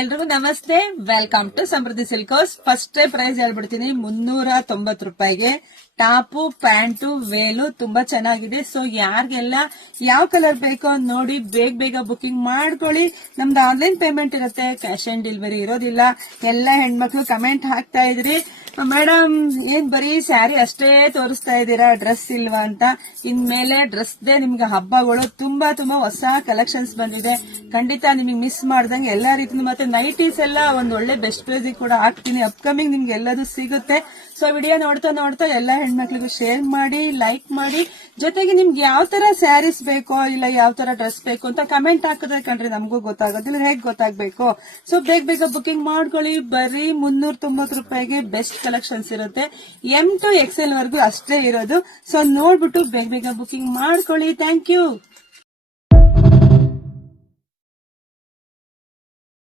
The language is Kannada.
ಎಲ್ರಿಗೂ ನಮಸ್ತೆ. Welcome to Samruddhi silk house. First price ಹೇಳ್ಬಿಡ್ತೀನಿ, 390 ರೂಪಾಯಿಗೆ ಟಾಪು, ಪ್ಯಾಂಟು, ವೇಲು ತುಂಬಾ ಚೆನ್ನಾಗಿದೆ. ಸೊ ಯಾರಿಗೆಲ್ಲ ಯಾವ ಕಲರ್ ಬೇಕೋ ನೋಡಿ ಬೇಗ ಬುಕಿಂಗ್ ಮಾಡ್ಕೊಳ್ಳಿ. ನಮ್ದು ಆನ್ಲೈನ್ ಪೇಮೆಂಟ್ ಇರುತ್ತೆ, ಕ್ಯಾಶ್ ಆನ್ ಡೆಲಿವರಿ ಇರೋದಿಲ್ಲ. ಎಲ್ಲ ಹೆಣ್ಮಕ್ಳು ಕಮೆಂಟ್ ಹಾಕ್ತಾ ಇದ್ರಿ, ಮೇಡಮ್ ಏನ್ ಬರೀ ಸ್ಯಾರಿ ಅಷ್ಟೇ ತೋರಿಸ್ತಾ ಇದ್ದೀರಾ, ಡ್ರೆಸ್ ಇಲ್ವಾ ಅಂತ. ಇನ್ಮೇಲೆ ಡ್ರೆಸ್ ದೇ ನಿಮ್ಗೆ ಹಬ್ಬಗಳು ತುಂಬಾ ಹೊಸ ಕಲೆಕ್ಷನ್ಸ್ ಬಂದಿದೆ. ಖಂಡಿತ ನಿಮಗೆ ಮಿಸ್ ಮಾಡ್ದಂಗೆ ಎಲ್ಲಾ ರೀತಿ ಮತ್ತೆ ನೈಟೀಸ್ ಎಲ್ಲ ಒಂದ್ ಒಳ್ಳೆ ಬೆಸ್ಟ್ ಪ್ರೈಸ್ ಕೂಡ ಹಾಕ್ತೀನಿ. ಅಪ್ಕಮಿಂಗ್ ನಿಮ್ಗೆ ಎಲ್ಲದೂ ಸಿಗುತ್ತೆ. ಸೊ ವಿಡಿಯೋ ನೋಡ್ತಾ ಎಲ್ಲಾ ಹೆಣ್ಮಕ್ಳಿಗೂ ಶೇರ್ ಮಾಡಿ, ಲೈಕ್ ಮಾಡಿ. ಜೊತೆಗೆ ನಿಮ್ಗೆ ಯಾವ ತರ ಸ್ಯಾರೀಸ್ ಬೇಕೋ ಇಲ್ಲ ಯಾವ ತರ ಡ್ರೆಸ್ ಬೇಕು ಅಂತ ಕಮೆಂಟ್ ಹಾಕಿದ್ರೆ ಕಣ್ರಿ ನಮಗೂ ಗೊತ್ತಾಗೋದಿಲ್ಲ, ಹೇಗ್ ಗೊತ್ತಾಗ್ಬೇಕು. ಸೊ ಬೇಗ ಬುಕಿಂಗ್ ಮಾಡ್ಕೊಳ್ಳಿ. ಬರೀ 390 ರೂಪಾಯಿಗೆ ಬೆಸ್ಟ್ ಕಲೆಕ್ಷನ್ಸ್ ಇರುತ್ತೆ. M to XL ವರೆಗೂ ಅಷ್ಟೇ ಇರೋದು. ಸೊ ನೋಡ್ಬಿಟ್ಟು ಬೇಗ ಬುಕಿಂಗ್ ಮಾಡ್ಕೊಳ್ಳಿ. Thank you.